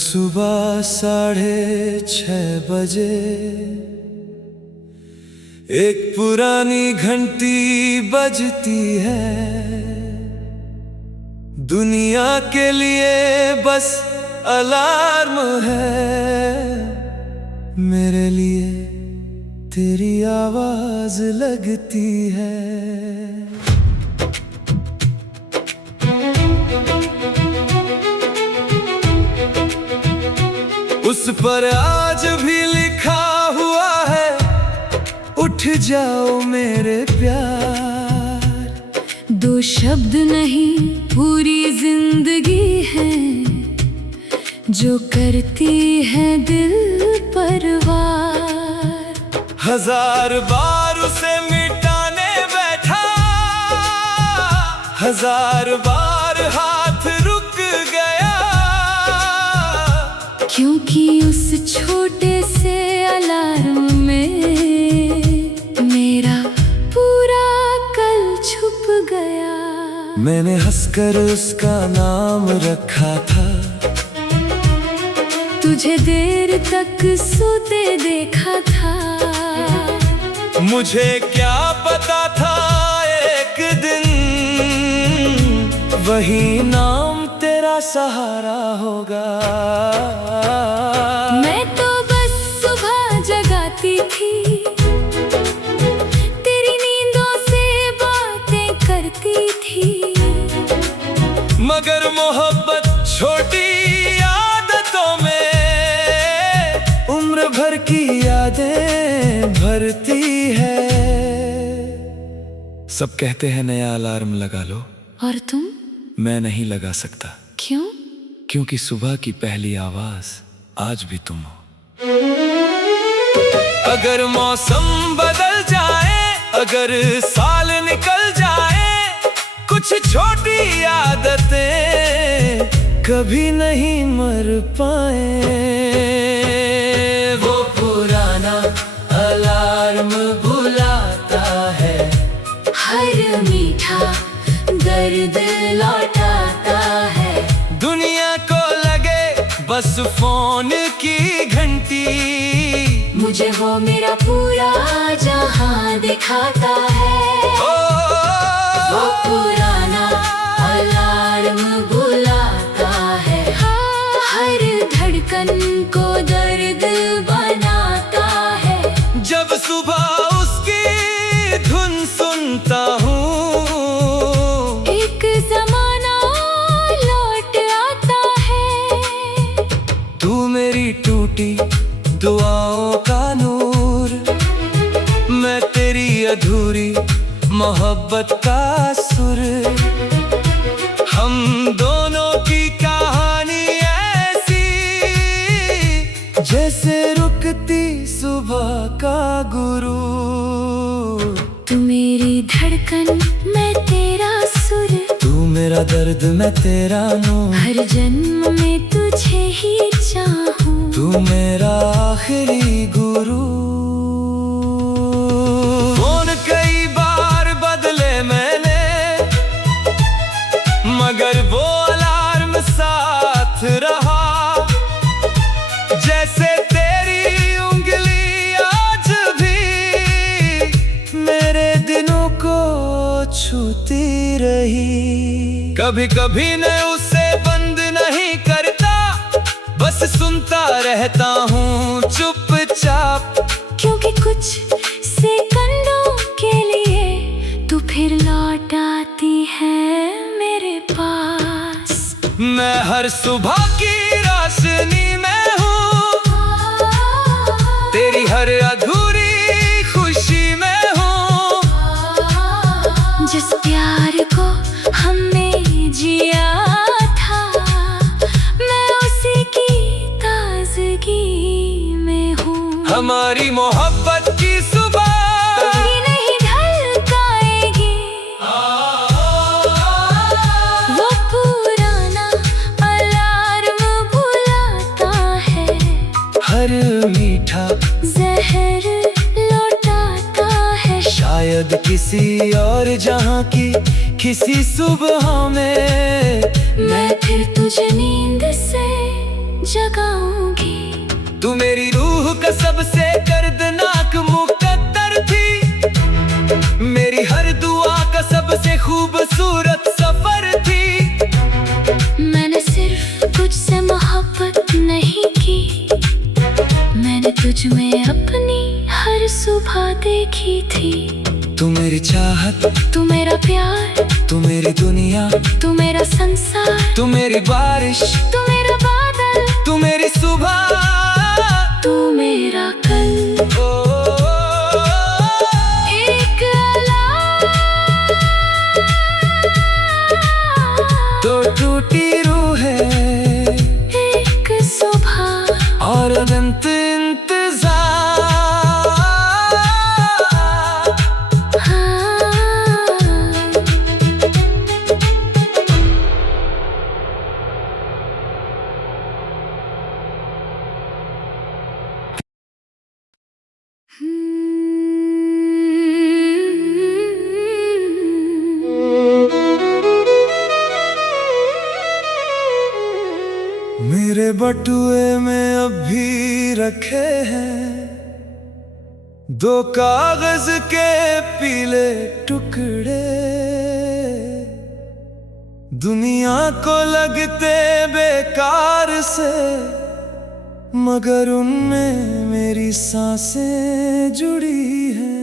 सुबह 6:30 एक पुरानी घंटी बजती है। दुनिया के लिए बस अलार्म है, मेरे लिए तेरी आवाज लगती है। उस पर आज भी लिखा हुआ है, उठ जाओ मेरे प्यार। दो शब्द नहीं पूरी जिंदगी है, जो करती है दिल पर वार। 1000 बार उसे मिटाने बैठा, 1000 बार हाथ रुक गया। क्योंकि उस छोटे से अलार्म में मेरा पूरा कल छुप गया। मैंने हंसकर उसका नाम रखा था, तुझे देर तक सोते देखा था। मुझे क्या पता था एक दिन वही नाम तेरा सहारा होगा। मैं तो बस सुबह जगाती थी, तेरी नींदों से बातें करती थी। मगर मोहब्बत छोटी आदतों में उम्र भर की यादें भरती है। सब कहते हैं नया अलार्म लगा लो, और तुम? मैं नहीं लगा सकता। क्यों? क्योंकि सुबह की पहली आवाज आज भी तुम हो। अगर मौसम बदल जाए, अगर साल निकल जाए, कुछ छोटी आदतें कभी नहीं मर पाए। वो पुराना अलार्म बुलाता है, हर मीठा दर्द लौटाता है। दुनिया को लगे बस फोन की घंटी, मुझे वो मेरा पूरा जहां दिखाता है। वो पुराना अलार्म बुलाता है, हर धड़कन को दर्द बनाता है। जब सुबह उसकी धुन सुनता हूँ, एक जमाना लौट आता है। तू मेरी टूटी दुआओं का नूर, मैं तेरी अधूरी मोहब्बत का सुर। हम दोनों की कहानी ऐसी, जैसे रुकती सुबह का गुरु। तू मेरी धड़कन, मैं तेरा सुर। तू मेरा दर्द, मैं तेरा नूर। हर जन्म में तुझे ही चाहूं। तू मेरा आखिरी गुरु। फोन कई बार बदले मैंने, मगर वो अलार्म साथ रहा। जैसे तेरी उंगली आज भी मेरे दिनों को छूती रही। कभी कभी मैं उसे बंद नहीं करता, बस सुनता रहता हूँ चुपचाप। क्योंकि कुछ सेकंडों के लिए तू फिर लौट आती है मेरे पास। मैं हर सुबह की रोशनी में हूँ, तेरी हर अधूरी खुशी में हूँ। जिस प्यार को हमने जिया था, मैं उसी की ताजगी में हूँ। हमारी मोहब्बत की सुबह कभी नहीं ढल पाएगी। वो पुराना अलार्म बुलाता है, हर मीठा जहर लौटाता है। शायद किसी और जहां की किसी सुबह में मैं फिर तुझे नींद से जगाऊंगी। तू मेरी रूह का सबसे दर्दनाक मुकद्दर थी, मेरी हर दुआ का सबसे खूबसूरत सफर थी। मैंने सिर्फ कुछ से मोहब्बत नहीं की, मैंने तुझ में अपनी हर सुबह देखी थी। तू मेरी चाहत, तू मेरा प्यार, तू मेरी दुनिया, तू मेरा संसार, तू मेरी बारिश, तू मेरा बादल, तू मेरी सुबह, तू मेरा कल। एक अलार्म तो टूटी रूह है, एक सुबह और अनंत इंतजार। मेरे बटुए में अब भी रखे हैं 2 कागज के पीले टुकड़े, दुनिया को लगते बेकार से, मगर उनमें मेरी सांसें जुड़ी हैं।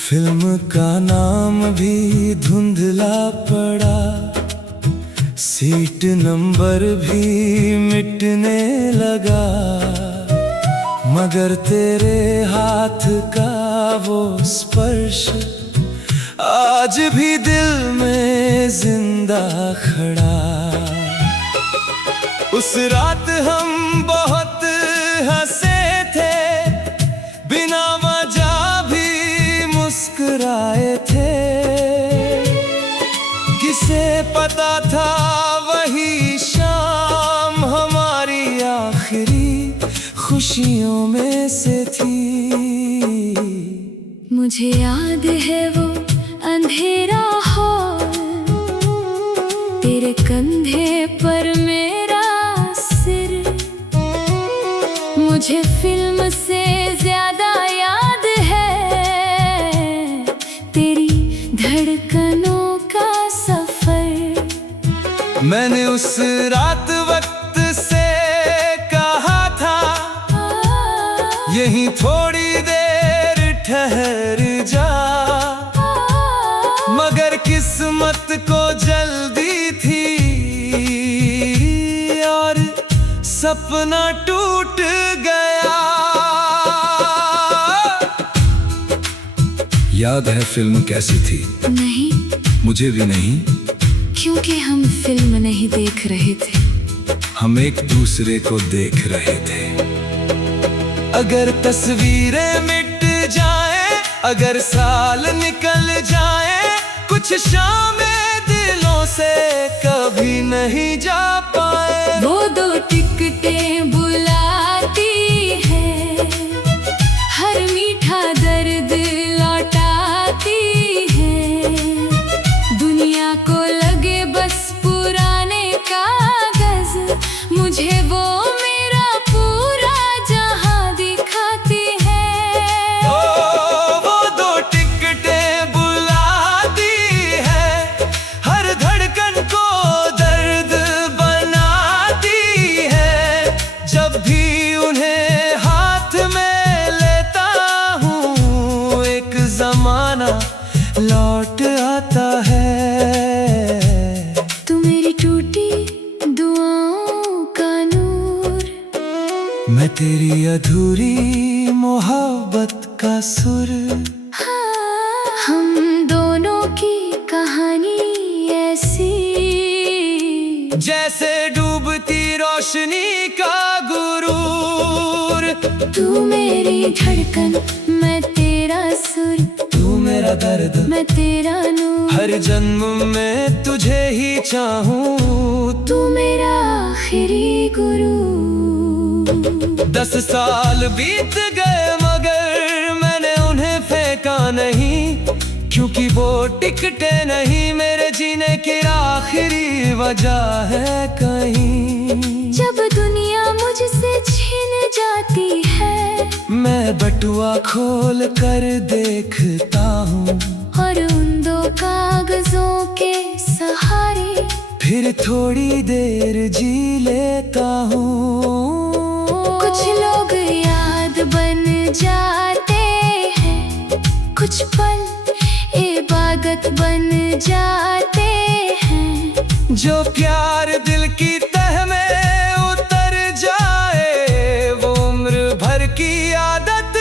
फिल्म का नाम भी धुंधला पड़ा, सीट नंबर भी मिटने लगा, मगर तेरे हाथ का वो स्पर्श आज भी दिल में जिंदा खड़ा। उस रात हम बहुत हंसे थे, बिना वजह भी मुस्कुराए थे, किसे पता था वही शाम हमारी आखिरी खुशियों में से थी। मुझे याद है वो अंधेरा हॉल, तेरे कंधे पर मेरा सिर, मुझे फिल्म से ज्यादा याद है तेरी धड़कनों का सफर। मैंने उस रात वक्त से कहा था, यहीं थोड़ी देर ठहर जा, मगर किस्मत को जल्दी थी और सपना टूट गया। याद है फिल्म कैसी थी? नहीं, मुझे भी नहीं, क्योंकि हम फिल्म नहीं देख रहे थे, हम एक दूसरे को देख रहे थे। अगर तस्वीरें मिट जाए, अगर साल निकल जाए, कुछ शामें दिलों से कभी नहीं जा पाए। वो 2 टिकटें बुलाती है, हर मीठा दर्द लौटाती है, दुनिया को लगे बस पुराने कागज, मुझे वो मेरा पूरा जहां दिखाती है। वो 2 टिकटें बुलाती है, हर धड़कन को दर्द बनाती है, जब भी उन्हें हाथ में लेता हूँ एक जमाना लौट आता है। तू मेरी टूटी दुआओं का नूर, मैं तेरी अधूरी मोहब्बत का सुर। हम दोनों की कहानी ऐसी, जैसे डूबती रोशनी का गुरूर। तू मेरी धड़कन, मैं तेरा सुर, तू मेरा दर्द, मैं तेरा नूर, हर जन्म में तुझे ही चाहूँ। तू मेरा आखिरी गुरु। 10 साल बीत गए मगर मैंने उन्हें फेंका नहीं, क्यों क्योंकि वो टिकटे नहीं मेरे जीने की आखिरी वजह है कहीं। जब दुनिया मुझसे छिन जाती है, मैं बटुआ खोल कर देखता हूँ, और उन दो कागजों के सहारे फिर थोड़ी देर जी लेता हूँ। कुछ लोग याद बन जाते हैं, कुछ पल इबादत बन जाते हैं। जो प्यार दिल की तह में उतर जाए, वो उम्र भर की आदत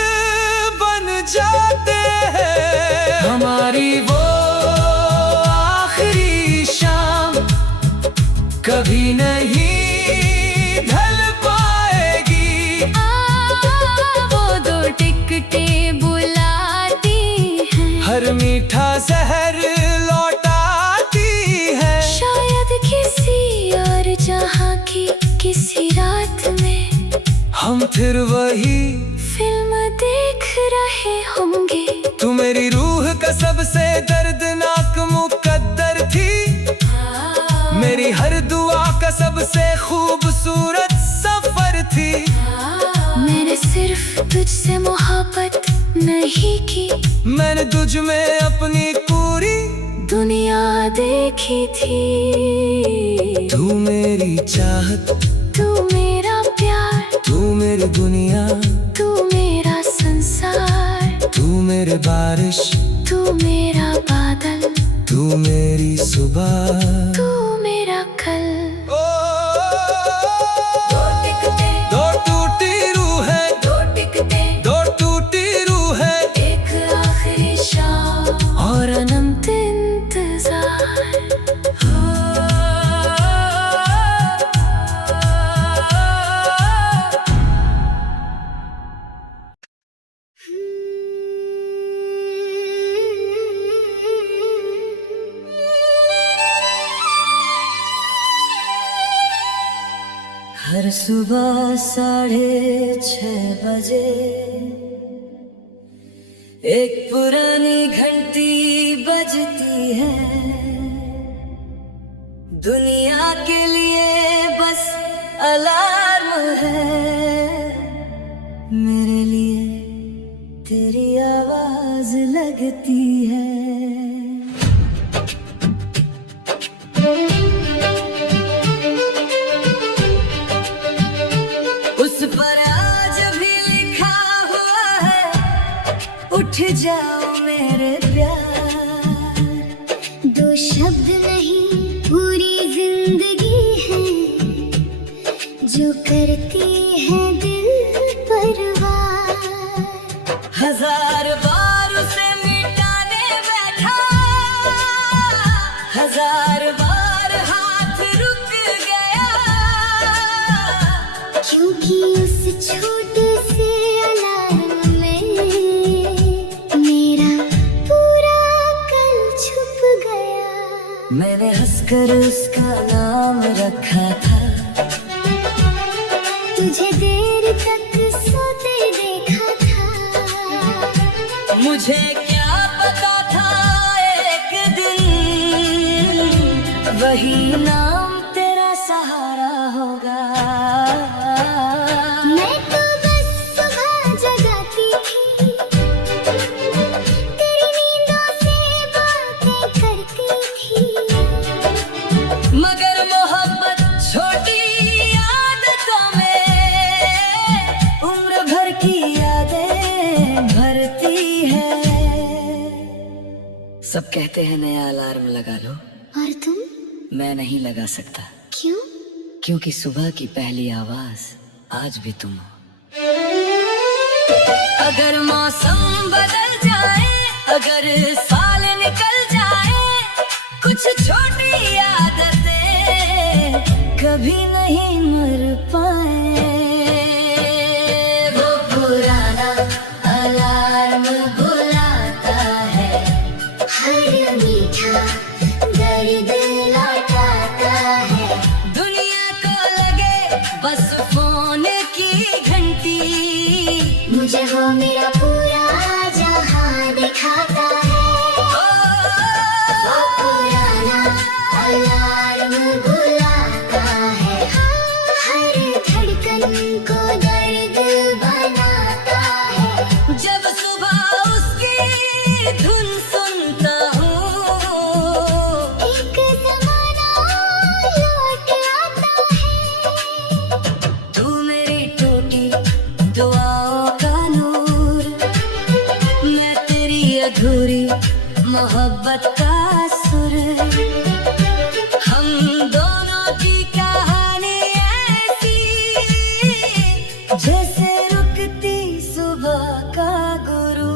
बन जाते हैं। हमारी वो आखिरी शाम कभी नहीं ढल पाएगी। वो दो टिकटें बुलाती हैं, हर मीठा जहर लौटाती है। शायद किसी और जहां की किसी रात में हम फिर वही फिल्म देख रहे होंगे। तू मेरी रूह का सबसे दर्दनाक मुकद्दर थी, मेरी हर दुआ का सबसे खूबसूरत सफर थी। मैंने सिर्फ तुझसे मोहब्बत नहीं की, मैंने तुझ में अपनी पूरी दुनिया देखी थी। तू मेरी चाहत, तू मेरा प्यार, तू मेरी दुनिया, तू मेरा संसार, तू मेरे बारिश, तू मेरा बादल, तू मेरी सुबह, तू मेरा कल। दो टूटी रूह है, दो टूटी रूह है, एक आखिरी शाम और अनंत इंतजार। हर सुबह 6:30 बजे एक पुरानी घंटी बजती है। दुनिया के लिए बस अलार्म है, मेरे लिए तेरी आवाज लगती है। उस पर आज भी लिखा हुआ है, उठ जाओ मेरे प्यार। दो शब्द नहीं पूरी जिंदगी है, जो करती है दिल परवार। हजार बार उसे मिटाने बैठा, हजार बार हाथ रुक गया, क्योंकि उस छोटे से अलार्म में मेरा पूरा कल छुप गया। मैंने हंसकर उसका नाम रखा था, तुझे देर तक सोते देखा था। मुझे क्या पता था एक दिन वही नाम तेरा सहारा होगा। मैं तो बस सुबह जगाती थी, तेरी नींदों से बातें करती थी। मगर मोहब्बत छोटी आदतों में उम्र भर की यादें भरती है। सब कहते हैं नया अलार्म लगा लो, और तुम? मैं नहीं लगा सकता, क्यों? क्योंकि सुबह की पहली आवाज आज भी तुम हो। अगर मौसम बदल जाए, अगर साल निकल जाए, कुछ छोटी आदतें कभी नहीं मर पाए। वो पुराना अलार्म बुलाता है, हर मीठा दर्द लौटाता है। दुनिया को लगे बस फोन की घंटी, मुझे वो मेरा पूरा जहां दिखाता है। मोहब्बत का सुर, हम दोनों की कहानी ऐसी जैसे रुकती सुबह का गुरु।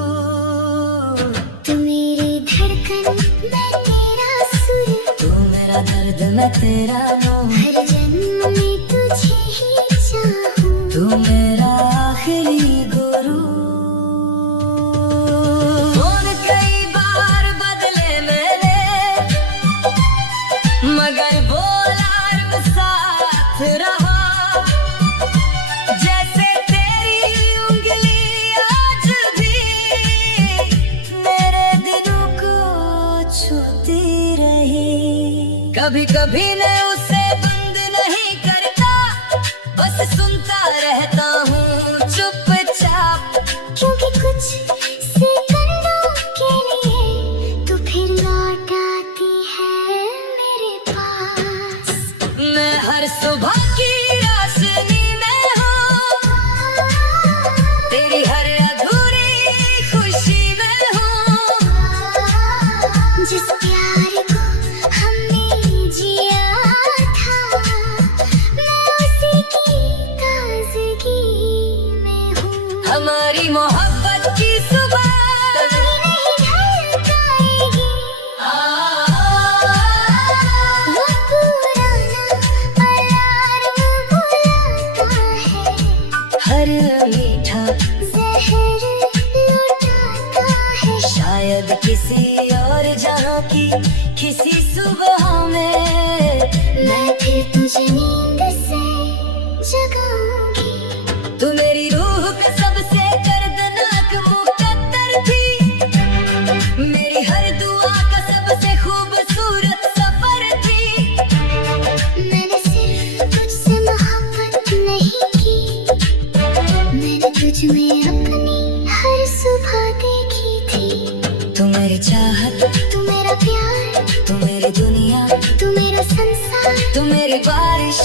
तू मेरी धड़कन मैं तेरा सुर, तू मेरा दर्द मैं तेरा नूर, हर जन्म में तुझे ही चाहूं। तू मेरा आखिरी गुरु। फोन कई बार बदले मैंने, मगर बोला साथ रहा, जैसे तेरी उंगली आज भी मेरे दिलों को छूती रही। कभी कभी मैं उसे बंद नहीं करता, बस सुनता रहता हूँ चुपचाप, क्योंकि कुछ सेकंडों के लिए तू फिर लौट आती है मेरे पास। मैं हर सुबह की रोशनी में हूँ, तेरी हर अधूरी खुशी में हूँ। जिस प्यार को हमने जिया था, मैं उसी की ताज़गी में हूँ। हमारी मोहब्बत की सुबह कभी नहीं ढल पाएगी, वो पुराना अलार्म बुलाता है, हर मीठा ज़हर लुटाता है। शायद किसी और जहाँ की किसी सुबह में मैं फिर तुझे नींद से जगाऊंगी। तू मेरी रूह का सबसे दर्दनाक मुकद्दर थी, मेरी हर दुआ का सबसे खूबसूरत सफर थी। मैंने सिर्फ तुझसे मोहब्बत नहीं की, मैंने तुझ में अपनी हर सुबह देखी थी। तू मेरी चाहत, तू मेरा प्यार, तू मेरी दुनिया, तू मेरा संसार, तू मेरी बारिश,